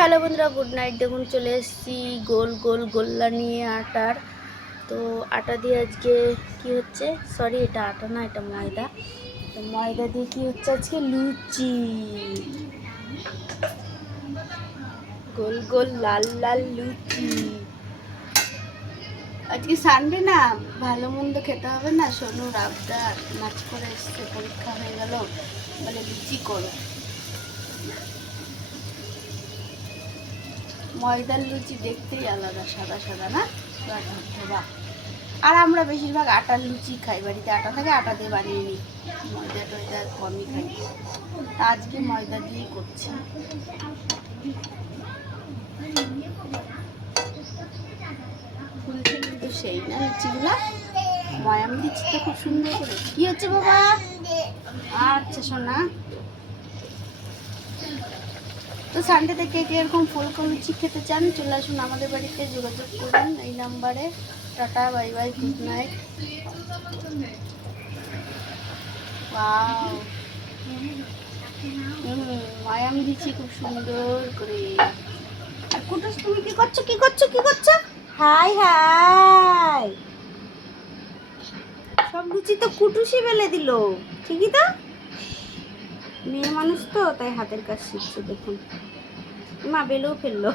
Hello বন্ধুরা, good night. দেখুন চলে এসেছি গোল গোল গোল্লা নিয়ে আটার। তো আটা দিয়ে আজকে কি হচ্ছে, সরি এটা আটা না, এটা ময়দা। তো ময়দা দিয়ে কি হচ্ছে আজকে, লুচি। গোল গোল লাল লাল লুচি। আজকে সানডে না, ভালো মন্দ খেতে হবে না। সোনুর আবদার, নাচ করে এসছে, পরীক্ষা হয়ে গেল, বলে লুচি করো। ময়দার লুচি দেখতেই আলাদা, সাদা সাদা না, ধবধবা। আর আমরা বেশিরভাগ আটার লুচি খাই, বাড়িতে আটা থাকে, আটা দিয়ে বানিয়ে নিই, ময়দা টয়দা কমই খাই। আজকে ময়দা দিয়েই করছি। ফুলছে কিন্তু সেই না লুচিগুলা, ময়াম দিচ্ছি তো খুব সুন্দর করে। কি হচ্ছে বাবা? আচ্ছা সোনা। তো সানডেতে কে কে এরকম ফুলকো লুচি খেতে চান, চলে আসুন আমাদের বাড়িতে, যোগাযোগ করুন এই নাম্বারে। Tata, bye bye, good night. Wow, মায়াম দিচ্ছি খুব সুন্দর করে। আর কুটুস, তুমি কি করছো, কি করছো, কি করছো? High high. সব লুচি তো কুটুসই বেলে দিল। ঠিকই তো, মেয়ে মানুষ তো তাই হাতের কাজ শিখছে। দেখুন মা বেলেও ফেললো।